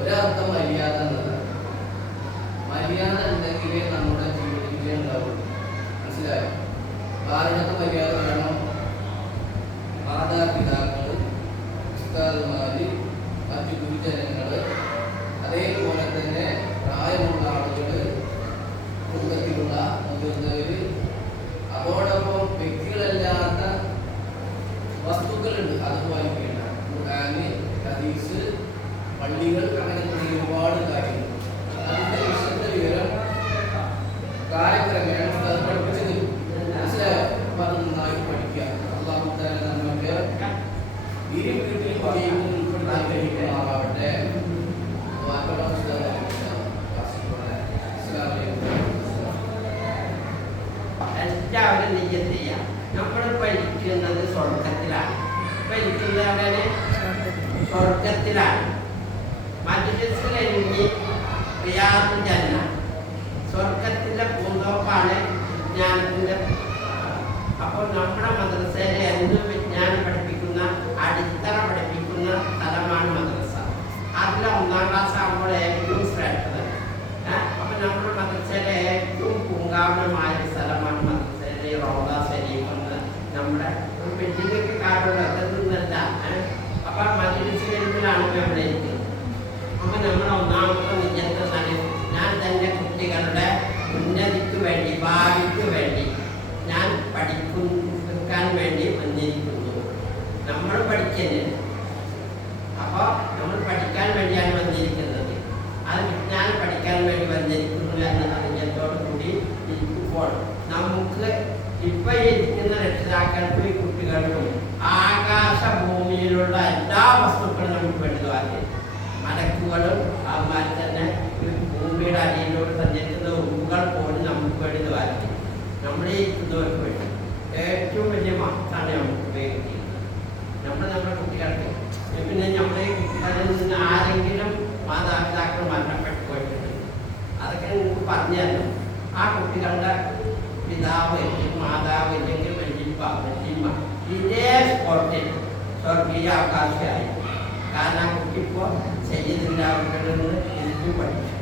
ഒരർത്ഥം മര്യാദ എന്നുള്ളത്. മര്യാദ ഉണ്ടെങ്കിലേ നമ്മുടെ ജീവിതത്തിലേ ഉണ്ടാവുള്ളൂ. മനസ്സിലായോ? ഭാരതത്തെ മര്യാദ വേണം. മാതാപിതാക്കൾ, ഉസ്താദുമാര്, മറ്റു ഗുരുജനങ്ങള്, അതേപോലെ തന്നെ പ്രായമുള്ള ആളുകള്, കുടുംബത്തിലുള്ള മുതിർന്നവര്, അതോടൊപ്പം വ്യക്തികളല്ലാത്ത വസ്തുക്കളുണ്ട്, അത് പാലിക്കേണ്ട. ഖുർആന്, ഹദീസ്, പള്ളികൾ, അങ്ങനെ തുടങ്ങിയ ഒരുപാട് കാര്യങ്ങൾ. അതിന്റെ വിശദ വിവരം കാലക്രമേണ അത് പഠിപ്പിച്ചു തരും. മനസ്സിലായോ? അപ്പൊ അത് നന്നായി പഠിക്കുക. അല്ലാഹു തആല നമുക്ക് ഇരു വീട്ടിലും പള്ളിയിലും ഉൾപ്പെടുത്താൻ കഴിയുമാറാവട്ടെ. എല്ലാവരും നിയ്യത്ത് ചെയ്യാം. നമ്മൾ പഠിക്കുന്നത് സ്വർഗത്തിലാണ്. പഠിക്കുന്നത് അവിടെ സ്വർഗത്തിലാണ്. മജ്‌ലിസ് കഴിഞ്ഞ് റിയാദുൽ ജന്ന, സ്വർഗത്തിന്റെ പൂന്തോപ്പാണ് വിജ്ഞാനത്തിന്റെ. അപ്പോൾ നമ്മുടെ മദ്രസയിലെ എന്നും വിജ്ഞാനം പഠിപ്പിക്കുന്ന, അടിത്തറ പഠിപ്പിക്കുന്ന സ്ഥലമാണ് മദ്രസ. അതിലെ 1ാം ക്ലാസ് ആകുമ്പോൾ ഏറ്റവും ശ്രേഷ്ഠത. അപ്പൊ നമ്മുടെ മദ്രസയിലെ ഏറ്റവും പൂങ്കാവനമായ സ്ഥലമാണ് മദ്രസയിലെ റൗദ ശരീഫ് എന്ന്. നമ്മുടെ ഒരു ബിൽഡിംഗൊക്കെ കാണുന്നത് അതൊന്നുമല്ല. അപ്പൊ മജ്‌ലിസ് കഴിയുമ്പോഴാണ് ഇവിടെ ഇരിക്കുന്നത്. അപ്പൊ നമ്മൾ ഒന്നാമത്തെ നിയ്യത്ത് ഞാൻ തന്നെ കുട്ടികളുടെ ഉന്നതിക്ക് വേണ്ടി, ഭാവിക്ക് വേണ്ടി ഞാൻ പഠിക്കാൻ വേണ്ടി വന്നിരിക്കുന്നു. നമ്മൾ പഠിക്കുന്നത്, അപ്പോൾ നമ്മൾ പഠിക്കാൻ വേണ്ടിയാണ് വന്നിരിക്കുന്നത്. അത് വിജ്ഞാനം പഠിക്കാൻ വേണ്ടി വന്നിരിക്കുന്നു എന്ന അറിഞ്ഞത്തോടു കൂടി ഇരിക്കുമ്പോൾ നമുക്ക് ഇപ്പൊ ഇരിക്കുന്ന രക്ഷിതാക്കൾക്കും ഈ കുട്ടികൾക്കും ആകാശഭൂമിയിലുള്ള എല്ലാ വസ്തുക്കളും നമുക്ക് വേണ്ടതാണ്. മലക്കുകളും അതുമാതിരി തന്നെ ഭൂമിയുടെ അടിയിലോട്ട് സഞ്ചരിക്കുന്ന ഉറുമ്പുകൾ പോലും നമുക്ക് വേണ്ടതാണ്. നമ്മളെ ഇരിക്കുന്നവർക്ക് വേണ്ടി ഏറ്റവും വലിയ മഹത്താണ് നമുക്ക് ഉപയോഗിക്കുന്നത്. നമ്മുടെ കുട്ടികൾക്ക്. പിന്നെ നമ്മുടെ കുട്ടികളിൽ നിന്ന് ആരെങ്കിലും മാതാപിതാക്കൾ മരണപ്പെട്ടു പോയിട്ടുണ്ട്, അതൊക്കെ നിങ്ങൾക്ക് പറഞ്ഞു തരണം. ആ കുട്ടികളുടെ പിതാവ്, മാതാവ്, അല്ലെങ്കിൽ വല്യപ്പ, വല്യമ്മ ഇതേ സ്പോട്ടിൽ സ്വർഗീയ അവകാശമായി. കാരണം ആ കുട്ടിപ്പോൾ ചെയ്തില്ല, അവരുടെ നിന്ന് വിസ്മി പഠിച്ചു.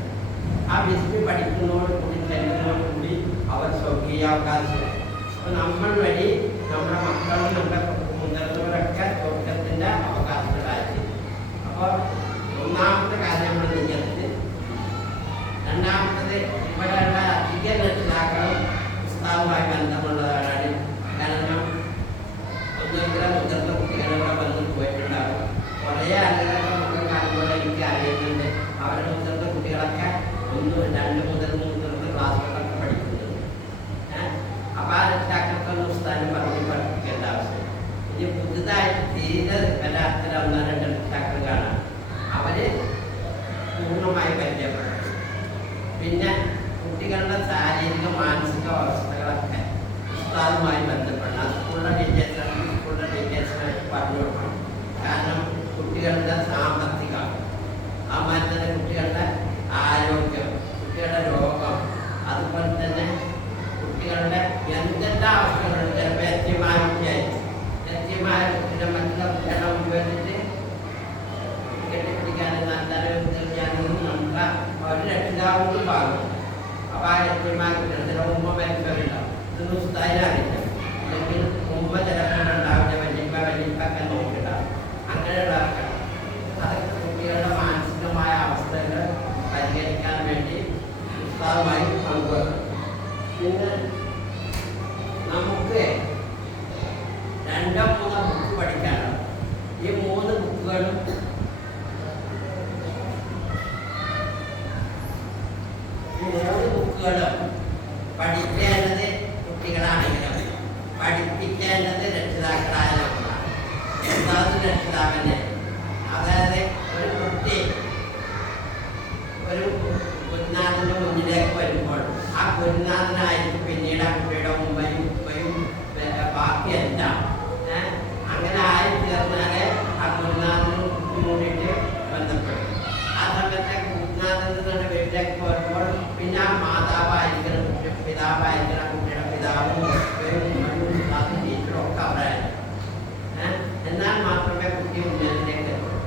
ആ വിസ്മി പഠിക്കുന്നതോട് കൂടി, ചെല്ലുന്നതോട് കൂടി അവർ സ്വർഗീയ അവകാശമായി. അപ്പോൾ നമ്മൾ വഴി നമ്മുടെ മക്കളും നമ്മുടെ മുതിർന്നവരൊക്കെ സ്വർഗത്തിൻ്റെ അവകാശങ്ങളായി. അപ്പോൾ ഒന്നാമത്തെ കാര്യം നമ്മൾ നിയ്യത്ത്. രണ്ടാമത്തത് ഇവിടെയുള്ള അധിക രക്ഷിതാക്കളും ഉസ്താദുമായി ബന്ധമുള്ളവരാണ്. കാരണം ഒന്നുകിലും മുതിർന്ന കുട്ടികളിവിടെ വന്ന് പോയിട്ടുണ്ടാകും. കുറേ ആളുകളൊക്കെ നമുക്ക് കാണുമ്പോൾ എനിക്ക് അറിയുന്നുണ്ട്. അവരുടെ മുതിർന്ന കുട്ടികളൊക്കെ 1, 2 മുതൽ 3 ക്ലാസ്സുകളൊക്കെ പഠിക്കുന്നുണ്ട്. അപ്പോൾ ആ രക്ഷിതാക്കൾക്കൊന്നും ഉസ്താദിനെ പറഞ്ഞ് പഠിപ്പിക്കേണ്ട ആവശ്യം. ഇനി പുതുതായിട്ട് തീരെ വരാത്ത 1, 2 രക്ഷിതാക്കൾ കാണാം. അവര് പൂർണ്ണമായി പരിചയപ്പെടും. പിന്നെ കുട്ടികളുടെ ശാരീരിക മാനസിക അവസ്ഥകളൊക്കെ ഉസ്താദുമായി ബന്ധപ്പെടണം. സ്കൂളിലെ ടീച്ചേഴ്സിനായിട്ട് പറഞ്ഞു കൊടുക്കണം. കാരണം കുട്ടികളുടെ സാമ്പത്തികം, അതുമാതിരി തന്നെ കുട്ടികളുടെ ആരോഗ്യം, കുട്ടികളുടെ രോഗം, അതുപോലെ തന്നെ കുട്ടികളുടെ എന്തെല്ലാം അവസ്ഥകളുണ്ട്. ചിലപ്പോൾ എത്തിമാരൊക്കെയായി കുട്ടിയുടെ മറ്റുള്ള കുട്ടികളെ ഉപയോഗിച്ചിട്ട് കെട്ടിപ്പിടിക്കാനും നല്ലൊരു ചെയ്യാനൊന്നും നമുക്ക് ഒരു രക്ഷിതാവും ഭാഗം. അപ്പോൾ ആ എത്തിമാരുടെ ചില ഉമ്മ മരിച്ചവരുണ്ടാവും. ഇതൊന്നും ഉസ്താദിനറിയില്ല. അല്ലെങ്കിൽ ഉമ്മ ചിലപ്പോൾ ഉണ്ടാവില്ല, വലിയപ്പൊക്കെ നോക്കിയിട്ടുണ്ടാവും. അങ്ങനെയുള്ള ആൾക്കാർ അതൊക്കെ കുട്ടികളുടെ മാനസിക ഉസ്താദുമായി പങ്കുവെക്കണം. പിന്നെ നമുക്ക് 2-3 ബുക്ക് പഠിക്കാനുണ്ട്. ഈ 3 ബുക്കുകളും പഠിക്കേണ്ടത് കുട്ടികളാണെങ്കിലും പഠിപ്പിക്കേണ്ടത് രക്ഷിതാക്കളായ നമ്മളാണ്. എന്തായാലും രക്ഷിതാവിനെ, അതായത് ഒരു കുട്ടി ഒരു ഗുരുനാഥന്റെ മുന്നിലേക്ക് വരുമ്പോൾ ആ ഗുരുനാഥനായിരിക്കും പിന്നീട് ആ കുട്ടിയുടെ ഉമ്മയും ഉപ്പയും ബാക്കിയെല്ലാം. അങ്ങനെ ആയി തീർന്നാലേ ആ ഗുരുനാഥനും കൂടിയിട്ട് ബന്ധപ്പെടും. ആ സമയത്തെ ഗുരുനാഥൻ വീട്ടിലേക്ക് വരുമ്പോൾ പിന്നെ ആ മാതാവായിരിക്കണം, പിതാവായിരിക്കണം, കുട്ടിയുടെ പിതാവും ഉമ്മയും ടീച്ചറും ഒക്കെ അവരായിരിക്കും. എന്നാൽ മാത്രമേ കുട്ടി ഉന്നതിലേക്ക് എത്തുള്ളൂ.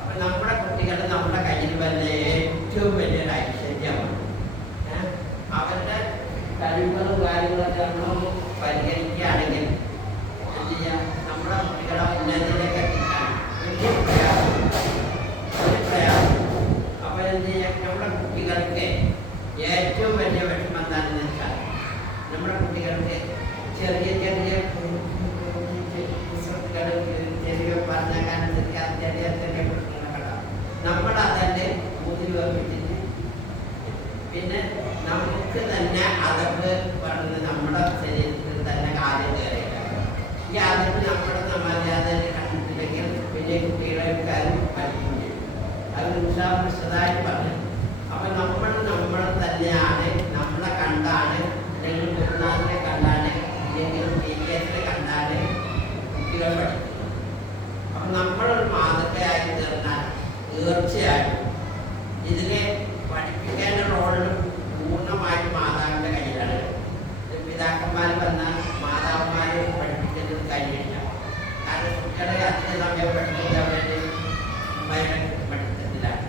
അപ്പൊ നമ്മുടെ കുട്ടികൾ നമ്മുടെ കയ്യിൽ വരുന്ന ഏറ്റവും വലിയൊരു ഐശ്വര്യമാണ്. അവരുടെ കഴിവുകളും കാര്യങ്ങളൊക്കെ നമ്മൾ പരിഗണിക്കുകയാണെങ്കിൽ എന്ത് ചെയ്യാം, നമ്മുടെ കുട്ടികളെ ഉന്നതിയിലേക്ക് എത്തിക്കാൻ വലിയ പ്രയാസം. അപ്പൊ എന്ത് ചെയ്യാം, നമ്മുടെ കുട്ടികൾക്ക് ഏറ്റവും വലിയ വിഷമം എന്താണെന്ന് വെച്ചാൽ നമ്മുടെ കുട്ടികൾക്ക് ചെറിയ ചെറിയ ചെറിയ പറഞ്ഞാൽ ചെറിയ ചെറിയ പ്രശ്നങ്ങളുണ്ടാകും. നമ്മൾ അതന്നെ മുതിൽ വെപ്പിച്ചിട്ട് പിന്നെ നമുക്ക് തന്നെ അതപ്പ് പറഞ്ഞ് നമ്മുടെ ശരീരത്തിൽ തന്നെ ആദ്യം കയറിയിട്ടാണ്. ഈ അതപ്പ് നമ്മുടെ സമാജാതനെ കണ്ടിട്ടില്ലെങ്കിൽ പിന്നെ കുട്ടികളെ കാര്യം പഠിക്കും ചെയ്യും. അത് വിശദമായിട്ട് പറഞ്ഞു. അപ്പൊ നമ്മൾ തന്നെയാണ്, നമ്മളെ കണ്ടാണ്, അല്ലെങ്കിൽ ഗുരുനാഥനെ കണ്ടാണ്, അല്ലെങ്കിൽ ടീച്ചേഴ്സിനെ കണ്ടാണ് കുട്ടികൾ പഠിക്കുന്നത്. അപ്പൊ നമ്മളൊരു മാതൃകയായി തീർന്നാൽ തീർച്ചയായും ഇതിനെ പഠിപ്പിക്കേണ്ട റോള് പൂർണ്ണമായിട്ട് മാതാവിൻ്റെ കയ്യിലാണ്. പിതാക്കന്മാർ വന്നാൽ മാതാവന്മാർ പഠിപ്പിക്കുന്നത് കഴിയില്ല. കാരണം കുട്ടികളെ അധിക സമയം പഠിപ്പിക്കാൻ വേണ്ടി ഉമ്മയുടെ പഠിത്തത്തിലാണ്.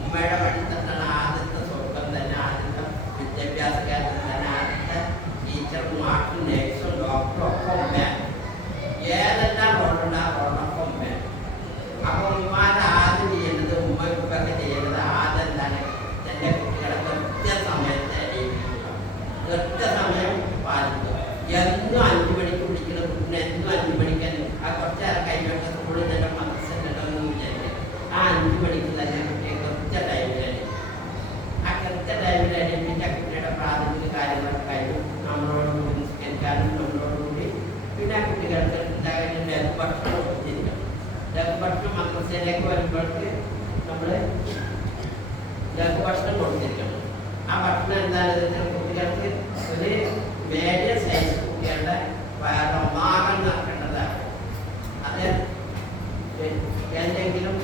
ഉമ്മയുടെ പഠിത്തത്തിലാണ് ആദ്യത്തെ സ്വർഗം തന്നെ, ആദ്യത്തെ വിദ്യാഭ്യാസ കേന്ദ്രം തന്നെ, ആദ്യത്തെ ടീച്ചറും മാർക്കും നേഴ്സും ഡോക്ടറും ഒക്കെ ഉമ്മയാണ്. ഏതെല്ലാം റോളുണ്ട് ആ റോളൊക്കെ ഉമ്മയാണ്. അപ്പൊ ഉമ്മാരുടെ ആദ്യം ചെയ്യുന്നത്, ഉമ്മയൊക്കെ ചെയ്യുന്നത് ആദ്യം എന്താണ്, തൻ്റെ കുട്ടികളെ കൃത്യസമയത്ത് എണീപ്പിക്കുക, കൃത്യസമയം പാലിക്കുക. എന്നും 5 മണിക്ക് വിളിക്കുന്ന കുട്ടിനെ എന്നും 5 മണിക്ക് ആ കുറച്ച് നേരം കഴിഞ്ഞിട്ട് സ്കൂളിൽ തന്നെ മദ്രസയുണ്ടെന്ന് വിചാരിക്കുക. ആ 5 മണിക്ക് തന്നെ കുട്ടിയെ കൃത്യ ടൈമിൽ എണീക്കും. ആ കൃത്യ ടൈമിൽ എണീപ്പിച്ച കുട്ടിയുടെ പ്രാഥമിക കാര്യങ്ങളൊക്കെ കഴിഞ്ഞു നമ്മളോടുകൂടി നിസ്കരിക്കാനും നമ്മളോടുകൂടി പിന്നെ ആ കുട്ടികൾക്ക് ഭക്ഷണം കൊടുത്തിരിക്കണം. ഭക്ഷണം മദ്രസയിലേക്ക് വരുമ്പോഴേക്ക് നമ്മൾ ഭക്ഷണം കൊടുത്തിരിക്കണം. ആ ഭക്ഷണം എന്താണെന്ന് വെച്ചാൽ കുട്ടികൾക്ക് ഒരു മീഡിയം സൈസ് കുട്ടികളുടെ വയറൊന്നാകൻ നടക്കേണ്ടതാണ്. അത് എന്തെങ്കിലും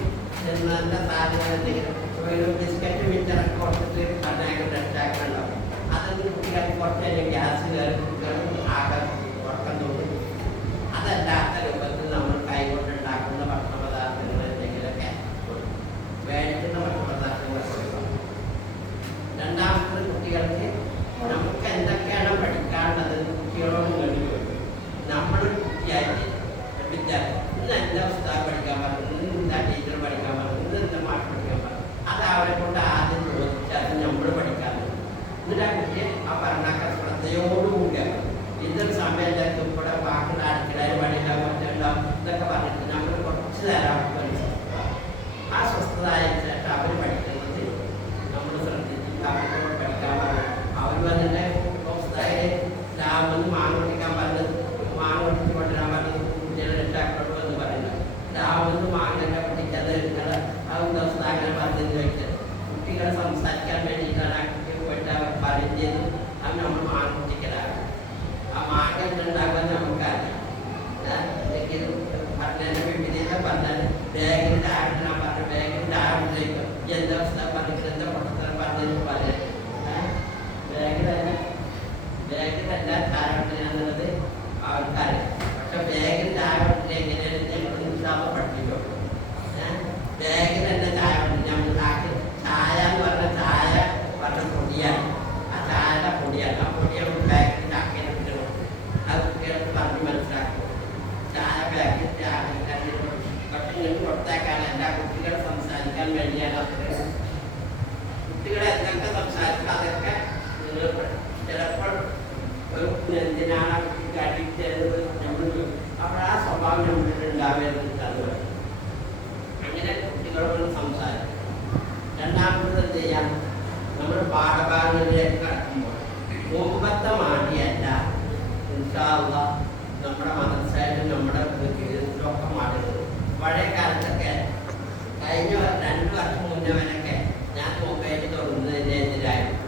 നല്ല സാധനങ്ങൾ എന്തെങ്കിലും ഒരു ബിസ്ക്കറ്റ് മിച്ചറൊക്കെ കൊടുത്തിട്ട് കണ്ണായിട്ട് രണ്ടാക്കുന്നുണ്ടാവും. അതൊന്നും കുട്ടികൾക്ക് കുറച്ച് ഗ്യാസ് കയറി കുട്ടികൾക്ക് ആകെ ഉറക്കം തോന്നും. അതല്ലാത്ത രൂപത്തിൽ നമ്മൾ കൈകൊണ്ടുണ്ടാക്കുന്ന ഭക്ഷണ പദാർത്ഥങ്ങൾ എന്തെങ്കിലുമൊക്കെ വേണ്ടിക്കുന്ന ഭക്ഷണ പദാർത്ഥങ്ങൾ കൊടുക്കണം. രണ്ടാമത്തത് കുട്ടികൾക്ക് നമുക്ക് എന്തൊക്കെയാണ് പഠിക്കാനുള്ളത് കുട്ടികളോട് വേണ്ടി നമ്മൾ കുട്ടിയായിട്ട് വിദ്യാർത്ഥി ഇന്ന് എന്താ പുസ്തകം പഠിക്കാൻ പറഞ്ഞു, ഇന്ന് എന്താ ടീച്ചർ പഠിക്കാൻ പറഞ്ഞു, ഇന്ന് എന്താ മാഷ് പഠിക്കാൻ പറഞ്ഞു, അത് അവരെ കൊണ്ട് ആദ്യം ചോദിച്ചാൽ നമ്മൾ പഠിക്കാൻ പറ്റും. എന്നിട്ട് ആ കുട്ടിയെ ആ പറഞ്ഞാൽ ശ്രദ്ധയോടുകൂടിയാണ്. ഇതൊരു സമയത്ത് ഇവിടെ വാക്കുകൾ അടുക്കളയിൽ പണിയുണ്ടാവും, മറ്റുണ്ടാവും ഇതൊക്കെ പറഞ്ഞിട്ട് നമ്മൾ കുറച്ച് നേരം ആ സ്വസ്ഥത ആയതിനു ശേഷം അവർ പഠിക്കുന്നത് നമ്മൾ ശ്രദ്ധിച്ചിട്ട് അവരോട് പഠിക്കാൻ പറഞ്ഞു. അവർ വന്നിട്ട് പുസ്തകത്തിൽ രാമന് മാങ്ങ പൊട്ടിക്കാൻ പറഞ്ഞത്, മാങ്ങ പൊട്ടിച്ച് കൊണ്ടുവരാൻ പറഞ്ഞത് കുട്ടികളെ രക്ഷാക്കളോട് എന്ന് പറയുന്നത്. രാമന് മാങ്ങ പൊട്ടിച്ചത് അതെന്താ പുസ്തകം പറഞ്ഞതെന്ന് ചോദിച്ചത് കുട്ടികളെ സംസാരിക്കാൻ വേണ്ടിയിട്ടാണ് ആ കുട്ടിയെ പോയിട്ട് അവർ പറയുന്നത്. അത് നമ്മൾ മാങ്ങ പൊട്ടിക്കലാണ്. ആ മാങ്ങ ഉണ്ടാകുവാൻ നമുക്കറിയാം. പറഞ്ഞതിൻ്റെ വിപരീതം പറഞ്ഞാൽ ബാഗിൽ രാവിലെ പറഞ്ഞു, ബാഗിൽ രാവിലേക്ക് എന്താ പുസ്തകം പറഞ്ഞിട്ട് എന്താ പുസ്തകം പറഞ്ഞതെന്ന് പറഞ്ഞു. ബാഗിലല്ല താരവട്ടിലാന്നുള്ളത് അവർക്കറിയാം. പക്ഷെ ബാഗിൽ താരവട്ടിൽ എങ്ങനെയാണ് പഠിപ്പിക്കും. ബാഗിൽ തന്നെ താരവട്ടി നമ്മൾ ചായ എന്ന് പറഞ്ഞ ചായ പറഞ്ഞ പൊടിയാണ്. ആ ചായയുടെ പൊടിയാണ്. ആ പൊടിയാണ് ബാഗിൽ ചാക്കിയിട്ട് അത് കുട്ടികൾക്ക് പറഞ്ഞ് മനസ്സിലാക്കും. ചായ ബാഗിൽ പക്ഷെ കൊടുത്തേക്കാണ് എല്ലാ കുട്ടികൾ സംസാരിക്കാൻ വേണ്ടിയാണ്. കുട്ടികളെ എന്തൊക്കെ സംസാരിക്കും അതൊക്കെ ചിലപ്പോൾ ഒരു എന്തിനാണ് അഡിക്റ്റ് ചെയ്തത് നമ്മൾ അപ്പോൾ ആ സ്വഭാവം നമ്മളിൽ ഉണ്ടാവരുത്. അങ്ങനെ കുട്ടികളോട് സംസാരിക്കും. രണ്ടാമത് എന്ത് ചെയ്യാം, നമ്മൾ പാഠഭാഗങ്ങളിലേക്ക് കടക്കുമ്പോൾ മുമ്പത്തെ മാറ്റിയല്ല ഇൻഷാ അല്ലാഹ് നമ്മുടെ മദ്രസയിലും നമ്മുടെ ജീവിതത്തിലൊക്കെ മാറുന്നത്. പഴയ കാലത്തൊക്കെ കഴിഞ്ഞ 2 വർഷം മുന്നേ വരെയൊക്കെ ഞാൻ മൊബൈൽ തുറന്നതിൻ്റെ എതിരായിരുന്നു.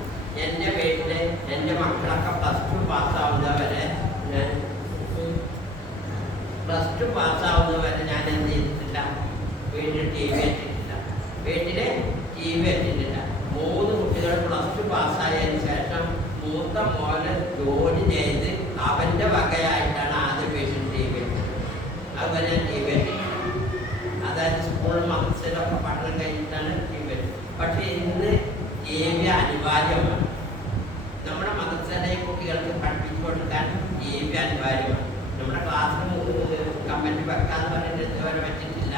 എൻ്റെ വീട്ടിൽ എൻ്റെ മക്കളൊക്കെ +2 പാസ്സാവുന്നവരെ ഞാൻ +2 പാസ്സാവുന്നവരെ ഞാൻ എന്ത് ചെയ്തിട്ടില്ല, വീട്ടിൽ ടി വി വെച്ചിട്ടില്ല. 3 കുട്ടികൾ +2 പാസ്സായതിനു ശേഷം മൂത്ത മോനെ ജോലി ചെയ്ത് അവൻ്റെ വകയായിട്ടാണ് ആദ്യം വീട്ടിൽ ടി വി വെച്ചത്. അതുപോലെ ഞാൻ ടി വി വെച്ചിട്ടില്ല. അതായത് സ്കൂൾ മദ്രസയിലൊക്കെ പഠനം കഴിഞ്ഞിട്ടാണ് ടി വി വെച്ചത്. പക്ഷേ ഇന്ന് ടി വി അനിവാര്യമാണ്. നമ്മുടെ മദ്രസയിലെ കുട്ടികൾക്ക് പഠിപ്പിച്ചു കൊടുക്കാൻ ടി വി അനിവാര്യമാണ്. നമ്മുടെ ക്ലാസ്സിന് കമൻറ്റ് വെക്കാന്ന് പറഞ്ഞിട്ട് ഇതുവരെ വെച്ചിട്ടില്ല.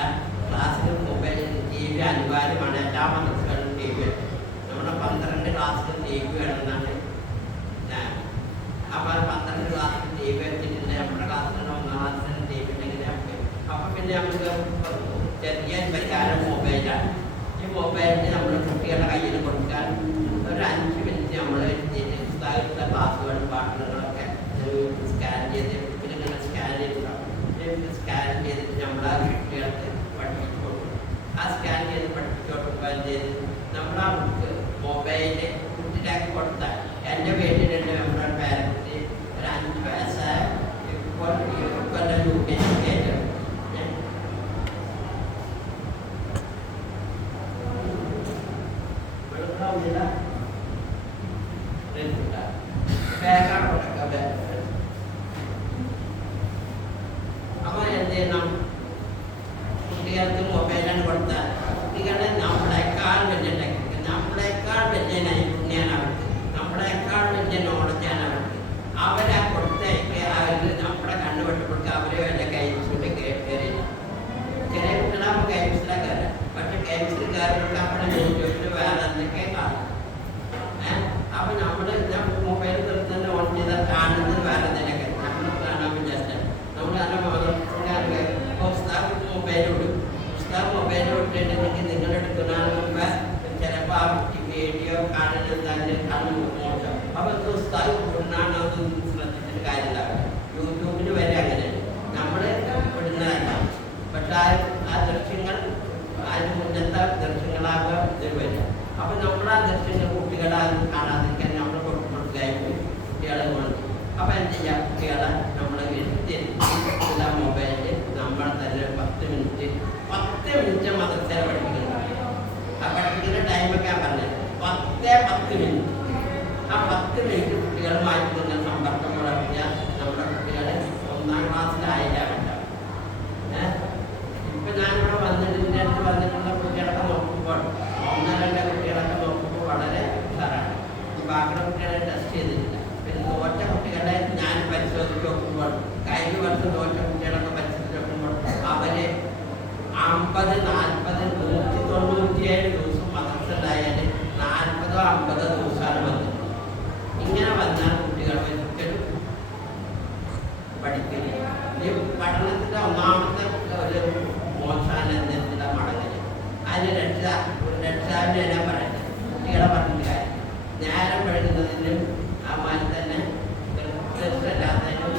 ക്ലാസ്സിന് മൊബൈൽ ടി വി അനിവാര്യമാണ്. എല്ലാ മദ്രസകളിലും ടി വി. നമ്മുടെ 12 ക്ലാസ്സിലും ടി വി വേണമെന്നാണ് ഞാൻ. അപ്പോൾ 12 ക്ലാസ്സിൽ ടി വി വെച്ചിട്ടില്ല. നമ്മുടെ ക്ലാസ്സിൽ 1ാം ക്ലാസ്സിലും ടി വി ഉണ്ടെങ്കിൽ അപ്പം പിന്നെ നമുക്ക് ചെറിയ പരിഹാരം മൊബൈലാണ്. ഈ മൊബൈലിന് നമ്മൾ കുട്ടികളുടെ കയ്യിൽ കൊടുക്കാൻ ഒരു 5 മിനിറ്റ് നമ്മൾ പുസ്തകത്തിലെ ക്ലാസ്സുകളും പാട്ടുകളൊക്കെ സ്കാൻ ചെയ്ത് കുട്ടികളിങ്ങനെ സ്കാൻ ചെയ്തിട്ട് നമ്മളാ കുട്ടികൾക്ക് പഠിപ്പിച്ചു കൊടുക്കും. ആ സ്കാൻ ചെയ്ത് പഠിപ്പിച്ചു കൊടുക്കുമ്പോൾ എന്ത് ചെയ്ത് നമ്മൾ ആ ബുക്ക് മൊബൈലിൽ കുട്ടിയിലേക്ക് കൊടുത്താൽ എൻ്റെ വീട്ടിലുണ്ട് നമ്മുടെ പേരക്കുട്ടി ഒരു 5 വയസ്സായ ഇപ്പോൾ UKG കേട്ടത് അപ്പൊ എന്ത് ചെയ്യണം, കുട്ടികൾക്ക് മൊബൈലാണ് കൊടുത്താൽ കുട്ടികളെ നമ്മളെക്കാൾ വലിയ ടെക്നിക്ക്, നമ്മളെക്കാൾ വലിയ നൈപുണ്യാണ് അവർക്ക്, നമ്മളെക്കാൾ വലിയ നോളജാണ് അവർക്ക്. അവരെ കൊടുത്തേക്ക് അവര് നമ്മുടെ കണ്ണ് വെട്ടപ്പെടുക്കുക. അവരെ വല്ല ഗെയിംസിന്റെ കയറിയില്ല. ചെറിയ കുട്ടികളാകുമ്പോൾ ഗെയിംസിലാണ് കയറുക. പക്ഷെ ഗെയിംസിൽ കയറുമ്പോൾ അവിടെ ചോദിച്ചിട്ട് വേറെ എന്തൊക്കെ കാണും. അപ്പൊ നമ്മള് മൊബൈൽ തന്നെ ഓൺ ചെയ്താൽ കാണുന്നത് വേറെ എന്തെങ്കിലുമൊക്കെ നമ്മൾ കാണാൻ വിചാരിച്ചാൽ നമ്മൾ അതിന്റെ പുസ്തകം മൊബൈലോട് ഇട്ടിട്ടുണ്ടെങ്കിൽ നിങ്ങൾ എടുക്കുന്നതിന് മുമ്പ് ചിലപ്പോൾ ആ വീഡിയോ കാണുന്നത് മോശം. അപ്പൊ പുസ്തകം ഇടുന്നാണ് അത് ശ്രദ്ധിച്ചിട്ട് കാര്യമില്ല. യൂട്യൂബിൽ വരെ അങ്ങനെയാണ് നമ്മൾ ഇടുന്നതല്ല. പക്ഷെ ആ ദൃശ്യങ്ങൾ അതിന് മുന്നത്തെ ദൃശ്യങ്ങളാകുക ഇതിൽ വരിക. അപ്പൊ നമ്മൾ ആ ദൃശ്യങ്ങൾ കുട്ടികളെ കാണാതിരിക്കാൻ നമ്മൾ കൊടുക്കുകയായിട്ട് കുട്ടികളെ കൊണ്ട്. അപ്പൊ എന്ത് ചെയ്യാം, കുട്ടികളെ നമ്മൾ എല്ലാ മൊബൈലിൽ നമ്മൾ തന്നെ 10 മിനിറ്റ് മദ്രസയിൽ പഠിപ്പിക്കുന്നുണ്ട്. ആ പഠിപ്പിക്കുന്ന ടൈമൊക്കെ ഞാൻ പറഞ്ഞത് 10 മിനിറ്റ്. ആ 10 മിനിറ്റ് കുട്ടികളുമായിട്ട് നിങ്ങൾ സമ്പർക്കം വളർത്തിയാൽ നമ്മുടെ കുട്ടികളെ 1ാം ക്ലാസ്സിലായിട്ടാണ് ഉണ്ടാവും. ഇപ്പൊ ഞാനിവിടെ വന്നിട്ട് വന്നിട്ടുള്ള കുട്ടികളൊക്കെ നോക്കുമ്പോൾ 1-2 കുട്ടികളൊക്കെ നോക്കുമ്പോൾ വളരെ ഉഷാറാണ്. ബാക്കിയുള്ള കുട്ടികളെ ടെസ്റ്റ് ചെയ്തിട്ടില്ല. പിന്നെ തോറ്റ കുട്ടികളെ ഞാൻ പരിശോധിച്ച് നോക്കുമ്പോൾ കഴിഞ്ഞ വർഷം തോറ്റ കുട്ടികളൊക്കെ പരിശോധിച്ച് നോക്കുമ്പോൾ അവര് 50, 40, 197 ദിവസം മദ്രസയിലായാൽ 40 ഓ 50 ദിവസമാണ് വന്നത്. ഇങ്ങനെ വന്നാൽ കുട്ടികൾ ഒരിക്കലും പഠിക്കില്ല. ഈ പഠനത്തിന്റെ ഒന്നാമത്തെ ഒരു മോശമാണ് എന്തെങ്കിലും മടങ്ങല്. അതിന് രക്ഷാവിനെ ഞാൻ പറയുന്നത് കുട്ടികളെ പറഞ്ഞിട്ട് കാര്യം. നേരം പഴുകുന്നതിനും അതുപോലെ തന്നെ ഇല്ലാത്തതിനും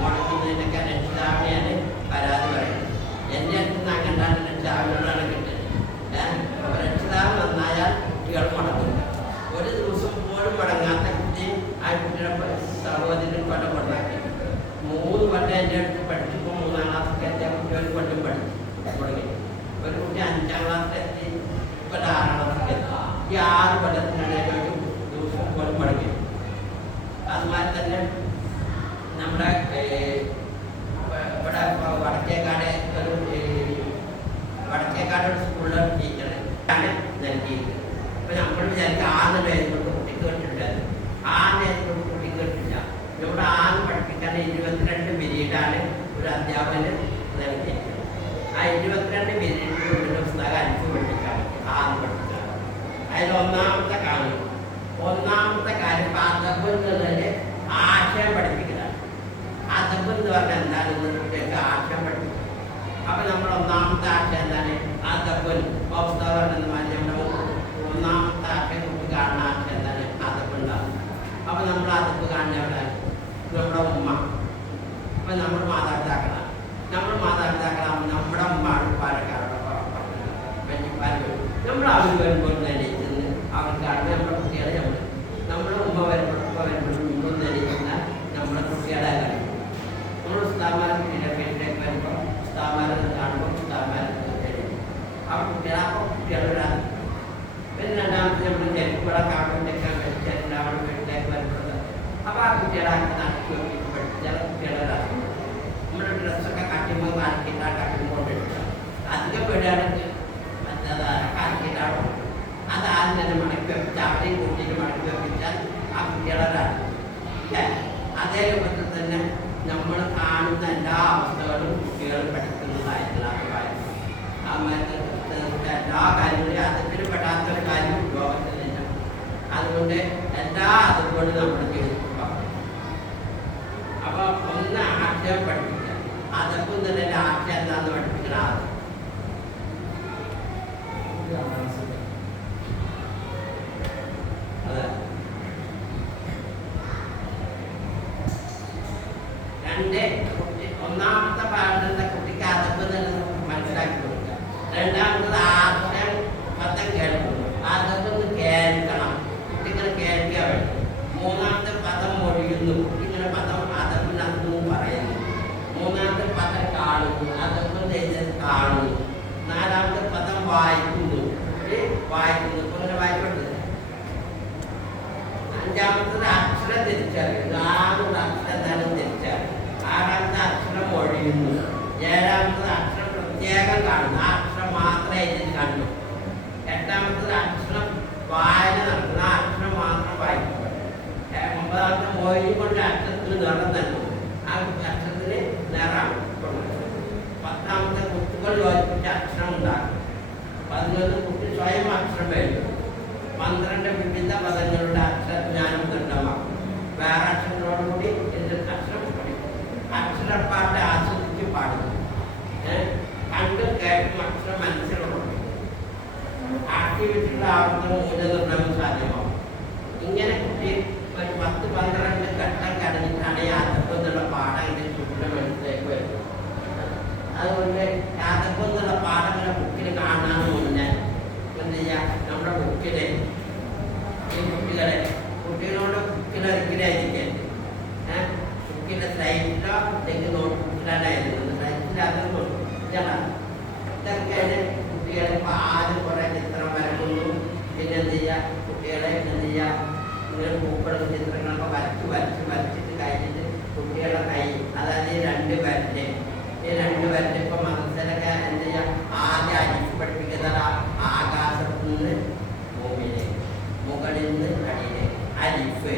മുടങ്ങുന്നതിനൊക്കെ രക്ഷിതാവിനെയാണ് പരാതി പറയുന്നത്. എൻ്റെ അടുത്ത് നിന്ന് അങ്ങനെയാണ് രക്ഷിതാവിനോടാണ് കിട്ടുന്നത്. രക്ഷിതാവ് നന്നായാൽ കുട്ടികൾ മുടങ്ങില്ല. ഒരു ദിവസം പോലും മുടങ്ങാത്ത കുട്ടി ആ കുട്ടിയുടെ സഹോദരൻ കൊല്ലം കൊണ്ടാക്കി 3 കൊല്ലം എൻ്റെ അടുത്ത് പഠിച്ചപ്പോൾ 3-ാം ക്ലാസ്സിൽ എത്തിയ കുട്ടി ഒരു കൊല്ലം പഠിച്ചു തുടങ്ങി. ഒരു കുട്ടി 5-ാം ക്ലാസ്സിലെത്തി, ഇപ്പോൾ 6-ാം ക്ലാസ്സിലെത്തി. ഈ 6 കൊല്ലത്തിനിടയിൽ ഒരു ദിവസം പോലും പഠിക്കും. അതുമാതിരി തന്നെ നമ്മുടെ ഇവിടെ വടക്കേക്കാട് ഒരു സ്കൂളിലെ ടീച്ചറാണ് നൽകിയത്. ഇപ്പൊ നമ്മൾ വിചാരിക്കും ആന്ന് നേരത്തോട്ട് കുട്ടിക്ക് കിട്ടില്ല, ആ നേരത്തോട്ട് കുട്ടിക്ക് കിട്ടില്ല. ഇവിടെ ആന്ന് പഠിപ്പിക്കാൻ 22 പീരീഡാണ് ഒരു അധ്യാപകന് നൽകിയത്. ആ 22 പീരീഡിലുള്ള പുസ്തകം 5 പഠിപ്പിക്കാൻ പറ്റും. ആന്ന് പഠിപ്പിക്കാൻ അതിൽ ഒന്നാമത്തെ കാണും. 1-ാം അതപ്പൻ പുസ്തകം നമ്മുടെ ഒന്നാമത്തെ ആശയം കുട്ടി കാണുന്ന ആശയം എന്താണ് അതപ്പുണ്ടാകും. അപ്പം നമ്മൾ അതപ്പ് കാണുന്നവിടെ നമ്മുടെ ഉമ്മ. അപ്പം നമ്മൾ മാതാപിതാക്കളാണ്. നമ്മുടെ ഉമ്മ പാലക്കാരുടെ വല്യപ്പാൽ വരും. നമ്മൾ അവർ വരുമ്പോൾ നെടിച്ചെന്ന് അവർക്കാണ് നമ്മുടെ കുട്ടികളെ നമ്മുടെ ഉമ്മ വരുമ്പോഴും മുമ്പ് നെടിക്കുന്ന നമ്മുടെ കുട്ടികളെ കളി. നമ്മൾ ഉസ്താമാരെ വീട്ടിലേക്ക് വരുമ്പോൾ ഉസ്താമാരെ കാണുമ്പോൾ ഉസ്താമാരെ ആ കുട്ടികളെ വരാൻ. പിന്നെ രണ്ടാമത്തെ നമ്മൾ ചെരുപ്പുകളെ കാണുമ്പോഴേക്കാൻ വെച്ചിട്ട് അവിടെ വീട്ടിലേക്ക് വരുന്നത്. അപ്പോൾ ആ കുട്ടികളെ നടത്തി നോക്കിയിട്ട് പഠിച്ച് ചില കുട്ടികളെ വരാം. നമ്മുടെ ഡ്രസ്സൊക്കെ കട്ടുമ്പോൾ കാണിക്കുമ്പോൾ എടുക്കുക. അധികം പേടിയാണെങ്കിൽ കാണിക്കിട്ടാണോ അതാദ്യം തന്നെ മടക്കി വെപ്പിച്ച് അവിടെയും കൂട്ടിയിട്ട് മടക്കി വെപ്പിച്ചാൽ ആ കുട്ടികളെ അതേ രൂപത്തിൽ തന്നെ നമ്മൾ കാണുന്ന എല്ലാ അവസ്ഥകളും കുട്ടികൾ പഠിക്കുന്നതായിട്ടുള്ള എല്ലാ കാര്യങ്ങളും അതിൽ പെടാത്തൊരു കാര്യം ലോകത്തിലില്ല. അതുകൊണ്ട് എല്ലാ അതുകൊണ്ട് നമ്മൾ ജീവിക്കുക. അപ്പൊ ഒന്ന് ആശയം പഠിപ്പിക്കുക. അതൊക്കെ തന്നെ ആശയം എന്താന്ന് പഠിപ്പിക്കണം. രണ്ട് ഒന്നാമത്തെ പാടുന്ന കുട്ടിക്ക് അതപ്പ് തന്നെ മനസ്സിലാക്കി കൊടുക്കുക. രണ്ടാമത്തത് ആശയം പദം കേൾക്കുന്നു. അതൊന്ന് കേൾക്കണം. കുട്ടികൾ കേൾക്കുക വേണം. മൂന്നാമത്തെ പദം മൊഴിയുന്നു. കുട്ടികളെ പദം അതപ്പിനകത്തും പറയുന്നു. മൂന്നാമത്തെ പദം കാണുന്നു. അതപ്പം കാണുന്നു. നാലാമത്തെ പദം വായിക്കുന്നു. അങ്ങനെ വായിക്കുന്നത്. അഞ്ചാമത്തത് അക്ഷരം തിരിച്ചറിയുന്നു. ആറുള്ള അക്ഷരം എന്തായാലും തിരിച്ചറിയും. ആറാമത്തെ അക്ഷരം ഒഴിയുന്നു. ഏഴാമത്തത് അക്ഷരം പ്രത്യേകം കാണുന്നു. ആ അക്ഷരം മാത്രമേ ഇതിൽ കണ്ടു. എട്ടാമത്തത് അക്ഷരം വായന നടക്കുന്നു. ആ അക്ഷരം മാത്രം വായിക്കുന്നു. ഒമ്പതാമത്തെ മൊഴി കൊണ്ട് അക്ഷരത്തിന് നിറം നൽകുന്നു. ആ അക്ഷരത്തിന് നിറം കൊടുക്കും. പത്താമത്തെ കുട്ടികൾ യോജിപ്പിച്ച അക്ഷരം ഉണ്ടാക്കും. 11 കുട്ടി സ്വയം അക്ഷരം എഴുതും. 12 വിവിധ പദങ്ങളുടെ അക്ഷരജ്ഞാനം ദൃഢമാക്കും. വേറെ അക്ഷരങ്ങളോടുകൂടി ഇതിൽ അക്ഷരം പഠിക്കും. അക്ഷരപ്പാട്ട് ആസ്വദിച്ച് പാടുന്നു. കണ്ടും കേട്ടും അക്ഷരം മനസ്സിലുള്ളൂ. ആക്ടിവിറ്റിയുടെ ആവർത്തനം മൂല്യനിർണ്ണയം സാധ്യമാവും. ഇങ്ങനെ കുട്ടി ഒരു 10-12 ഘട്ടം കഴിഞ്ഞിട്ടാണ് യാത്രപ്പം എന്നുള്ള പാഠം ഇതിൽ ചുറ്റും മനസ്സിലേക്ക് വരുന്നത്. അതുകൊണ്ട് യാത്രപ്പം എന്നുള്ള പാഠങ്ങളെ ബുക്കിൽ കാണാൻ മുന്നേ എന്ത് ചെയ്യുക, നമ്മുടെ ബുക്കിൽ ഈ കുട്ടികളോട് ബുക്കിലൊരിക്കലായിരിക്കും ബുക്കിൻ്റെ സ്ലൈറ്റിലോ അല്ലെങ്കിൽ നോട്ട് ബുക്കിലാണ് എഴുതുന്നത്. സ്ലൈറ്റിലത് ഇതൊക്കെയാണ് കുട്ടികളെ ആദ്യം കുറേ ചിത്രം വരക്കുന്നു. പിന്നെ എന്ത് ചെയ്യുക, കുട്ടികളെ എന്ത് ചെയ്യുക, ഇങ്ങനെ പൂക്കളും ചിത്രങ്ങളൊക്കെ വരച്ചിട്ട് കഴിഞ്ഞിട്ട് കുട്ടികളുടെ കൈ, അതായത് ഈ 2 വരല് ഇപ്പം മനസ്സിലൊക്കെ എന്ത് ചെയ്യുക, ആദ്യം അരിഫ് പഠിപ്പിക്കുന്നത് ആകാശത്ത് നിന്ന് ഭൂമിയിലേക്ക്, മുകളിൽ നിന്ന് അടിയിലേക്ക്, അരിഫ്.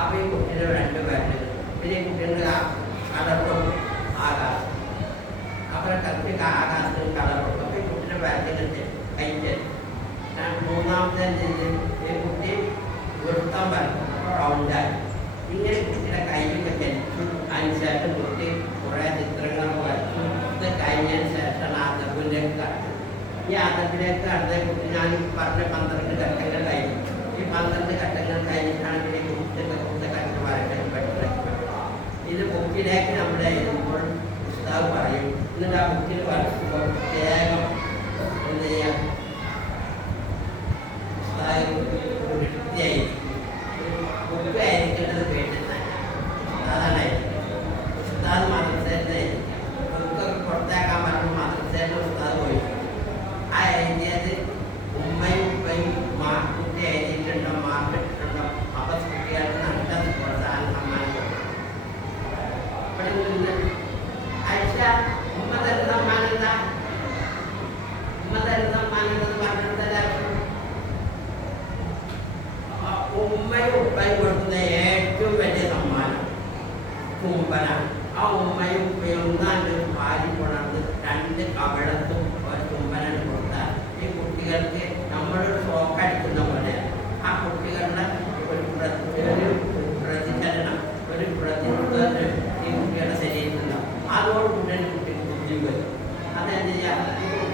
അപ്പോൾ ഈ കുട്ടിയുടെ 2 വരല്, പിന്നെ ഈ കുട്ടികളുടെ കളറും ആകാശം, അവരെ കത്തിക്ക് ആകാശത്തിന് കളറും. അപ്പോൾ ഈ കുട്ടിയുടെ വരലുകളുടെ കൈറ്റ്. മൂന്നാമത്തെ ഈ കുട്ടി വൃത്തം വരക്കും, റൗണ്ടായി. ഇങ്ങനെ കുട്ടിയുടെ കൈയൊക്കെ ചലിച്ചു. അതിനുശേഷം കുട്ടി കുറേ ചിത്രങ്ങൾ വരച്ചു. ഇത് കഴിഞ്ഞതിന് ശേഷം അതപ്പിലേക്ക് കടക്കും. ഈ അതപ്പിലേക്ക് കടന്ന കുട്ടി ഞാൻ പറഞ്ഞ 12 ഘട്ടങ്ങൾ കഴിഞ്ഞു. ഈ 12 ഘട്ടങ്ങൾ കഴിഞ്ഞിട്ടാണ് പിന്നെ കുറിച്ച് കണ്ട് വരക്കാൻ പറ്റുന്നത്. ഇത് ബുക്കിലേക്ക് നമ്മൾ എഴുതുമ്പോൾ പുസ്തകം പറയും. എന്നിട്ട് ആ ബുക്കിൽ വരക്കുമ്പോൾ പ്രത്യേകം എന്ത് ചെയ്യാം, വൃത്തിയായിരിക്കും. ബുക്ക് ആയിരിക്കേണ്ടത് വീട്ടിൽ തന്നെ. അതാണ് ഉസ്താദ് മദ്രസയിലായിരിക്കാം. ബുക്കൊക്കെ പുറത്തേക്കാൻ പറഞ്ഞ മദ്രസയിൽ ഉസ്താദ് പോയി ആ എഴുതിയത് ഉമ്മയും ഉപ്പയും കുട്ടി എഴുതിയിട്ടുണ്ടോ, മാർക്കിട്ടുണ്ടോ. അപ്പം കുട്ടികൾക്ക് നല്ല പ്രോത്സാഹനം സമ്മാനം കൊടുക്കും. അയച്ച ഉമ്മ തരുന്ന സമ്മാനം എന്താ? ഉമ്മ തരുന്ന സമ്മാനം എന്ന് പറഞ്ഞിട്ട് ഉമ്മയും ഉപ്പയും കൊടുക്കുന്ന ഏറ്റവും വലിയ സമ്മാനം തുമ്പനാണ്. ആ ഉമ്മയും ഉപ്പയും ഒന്നാണ്ട് പാരി കൊണ്ടു 2 കവിളത്തും ഒരു തുമ്പനാണ് കൊടുത്താൽ ഈ കുട്ടികൾക്ക് നമ്മളൊരു ഷോക്കടിക്കുന്ന പോലെയാണ്. ആ കുട്ടികളുടെ ഒരു പ്രതികരണം, ഒരു പ്രതിരോധം ഈ കുട്ടികളുടെ ശരീരത്തിലുണ്ടാവും. അതോടുകൂടി കുട്ടിക്ക് ബുദ്ധി വരും. അതെന്ത് ചെയ്യുക, ഈ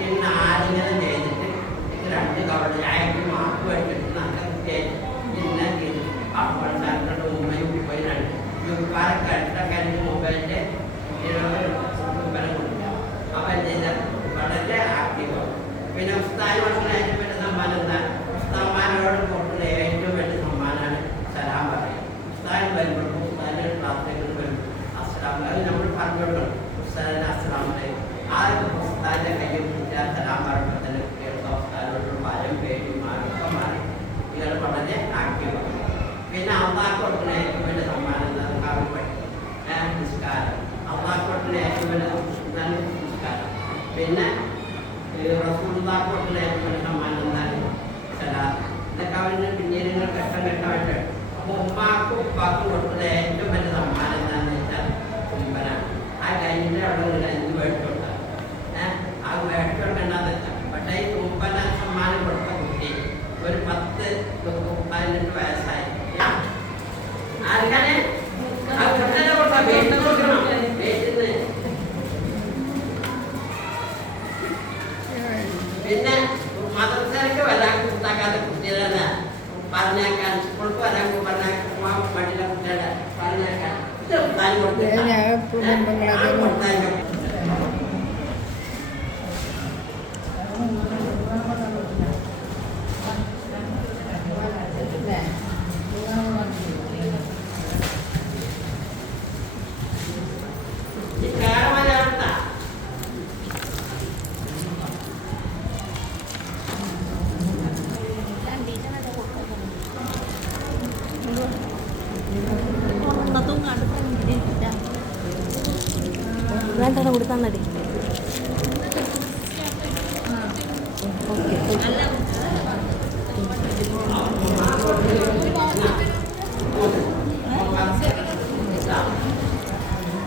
പിന്നെ ഉസ്താദ് കൊടുക്കുന്ന ഏറ്റവും വലിയ സമ്മാനം എന്താണ്? ഉസ്താദ്മാരോട് കൊടുക്കുന്ന ഏറ്റവും വലിയ സമ്മാനമാണ് സലാം പറയുക. ഉസ്താദ് വരുമ്പോഴും ഉസ്താദിൻ്റെ ക്ലാസ്സിലേക്ക് വരും അസ്സലാം, അത് നമ്മൾ പറഞ്ഞോളൂ ഉസ്താദിൻ്റെ അസ്സലാം വലൈക്കും. ആ ഉസ്താദിൻ്റെ കയ്യിൽ പിടിച്ചാൽ സലാം പറയുമ്പോൾ തന്നെ കുട്ടികൾക്ക് ഉസ്താദിനോട് പലരും പേരും മാറൊക്കെ മാറി ഇയാൾ വളരെ ആക്റ്റീവാണ്. പിന്നെ അള്ളാഹ് കൊടുക്കുന്ന ഏറ്റവും വലിയ സമ്മാനം എന്താണ്? അവർ പഠിക്കും നിസ്കാരം. അള്ളാഹ് കൊടുക്കുന്ന ഏറ്റവും വലിയ നിസ്കാരം. പിന്നെ റസൂലുള്ളാഹി കൊടുക്കുന്ന ഏറ്റവും വലിയ സമ്മാനം എന്താണ്? സലാത്ത്. ഇതൊക്കെ അവരുടെ പിന്നീട് നിങ്ങൾ ഘട്ടം ഘട്ടമായിട്ട്. അപ്പോൾ ഉമ്മാക്കും ഉപ്പാക്കും കൊടുക്കുന്ന ഏറ്റവും വലിയ സമ്മാനം എന്താണെന്ന് വെച്ചാൽ ചുംബനാണ്. ആ കഴിഞ്ഞിട്ട് അവിടെ നിന്ന് എന്ത് മേടിച്ചുകൊണ്ടാണ് ആ മേടിച്ചുകൊണ്ടെന്നാന്ന് വെച്ചാൽ. പക്ഷേ ഈ ചുംബന സമ്മാനം കൊടുത്ത കുട്ടി ഒരു 10-15 വയസ്സായി. അങ്ങനെ ആ കുട്ടനെ കൊടുത്താൽ വീട്ടിൽ കൊടുക്കണം. വീട്ടിൽ നിന്ന് പിന്നെ മദ്രസയിലേക്ക് വരാൻ കൂട്ടാക്കാത്ത കുട്ടികളെ പറഞ്ഞേക്കാൻ, സ്കൂൾക്ക് വരാൻ പോകാൻ മടിയുള്ള കുട്ടികളെ പറഞ്ഞേക്കാൻ വേണ്ട കൊടുത്താൽ മതി. ഓക്കെ.